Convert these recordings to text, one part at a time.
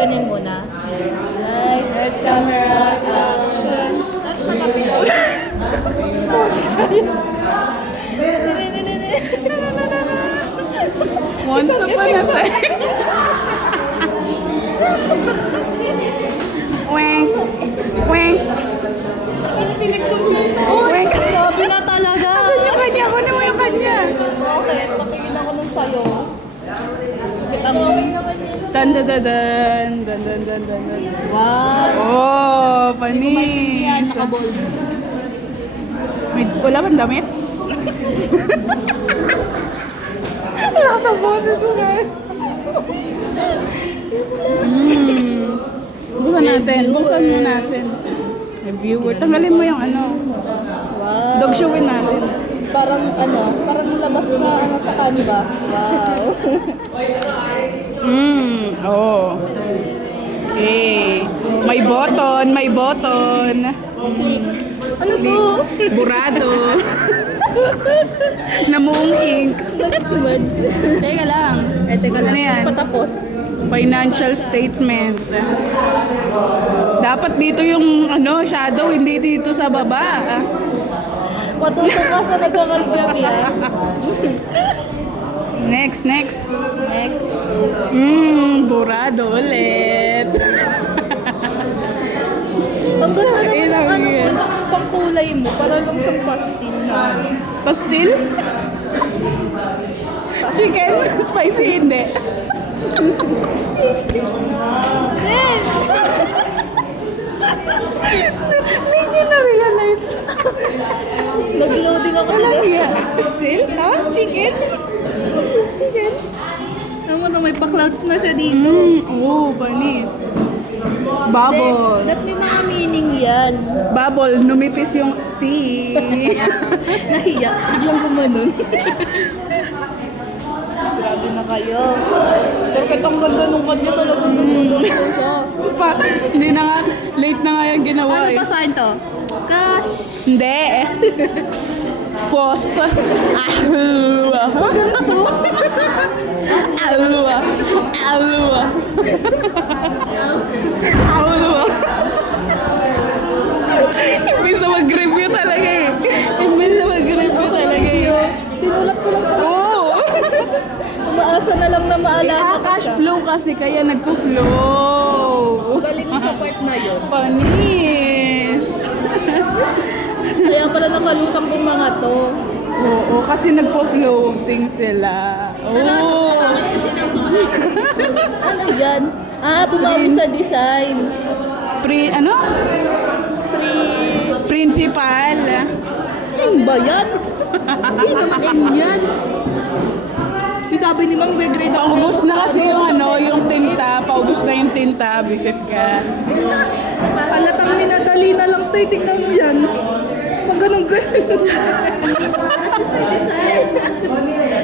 ganyan muna. Lights, camera, action. Once upon a time. Weng! Weng! Weng! Sabi na talaga. Asan yung kanya? Ako naman yung kanya. Okay, patingin ako nung sayo. Kita mo. Dan dan dan dan dan dan dan dan. Wow. Oh, Hindi ko maintindihan, panis. nakabold. Wala bang damit? Wala sa boses ko nga. Buksan natin. Buksan mo natin. Reviewer. Tanggalin mo yung ano. Wow. Dog showin natin. Parang parang labas na sa Canva. Wow. Oh. Okay. May button, may button. Click. Ano to? Burado. Namuong ink. Nag-smudge. Teka lang. Teka lang. Ano yan? Hindi pa tapos. Financial statement. Dapat dito yung shadow, hindi dito sa baba. Patuto ka sa nagkakalibrary ah. Next. Next. Burado ulit. Ang ganda naman Ilang ng yan? pangkulay mo. Para lang siyang pastel na. Pastil? Chicken? Spicy hindi. Then! Hindi nyo na-realize. Nag-loading ako Walang na. iya. Pastil? Ha? Chicken? Chicken? Naman na may pa-clouds na siya dito. Oh, panis. Bubble. That may mga meaning yan. Bubble, numipis yung C. Nahiya. Biglang gumanon. Grabe na kayo. Bakit ang ganda nung kanya talaga gumanon siya. Hindi na nga, late na nga yung ginawa Ano eh. pa saan to? Cash. Hindi. Fos. Alua. Alua. Alua. Alua. Imbis na mag-review talaga eh. Imbis na mag-review talaga eh. Sinulat ko lang talaga. Oo. Umaasa na lang na maalala ko Cash siya. flow kasi kaya nagpo-flow. Galing mo sa part na yun. Panis. Kaya pala nakalutang kong mga to. Oo, kasi nagpo-floating sila. Oh. Ano yan? Bumawi sa design. Ano? Principal. Ano ba yan? Hindi naman yan. Sabi ni Mang grade ako. Paubos na kasi yung tinta. Paubos na yung tinta. Visit ka. Alatang minadali na lang to. Tignan mo yan. Pag ganun.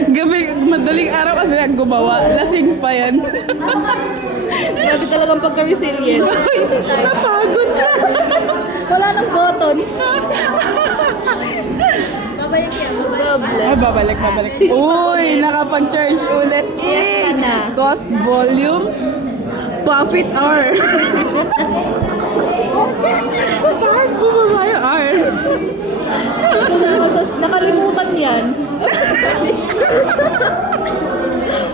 Gabi, madaling araw kasi ang gumawa. Lasing pa yan. Grabe talagang pagka-resilient. Napagod na. Wala nang button. Babalik yan. Ay, babalik. Uy, nakapag-charge ulit. Yes, na. Cost, volume, profit, R. Bakit bumaba yung R? Nakalimutan yan.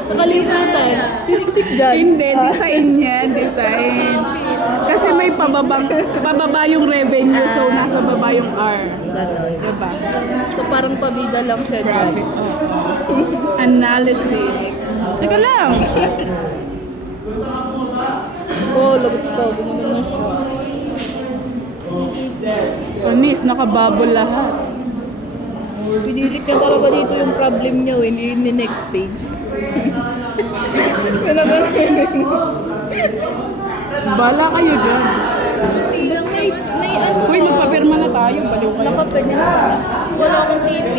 Nakalimutan. Siniksik dyan. Hindi, design yan, design. Kasi may pababa yung revenue, so nasa baba yung R. Diba? So parang pabida lang siya dyan. Profit, Analysis. Teka lang. Lagot pa. Gumanon na siya. Panis, nakabubble lahat. Pinilit niya talaga dito yung problem niya, hindi yung next page. Bala kayo dyan. May ano Uy, magpapirma na tayo. Baliw kayo. Nakapred niya na. Wala akong TV.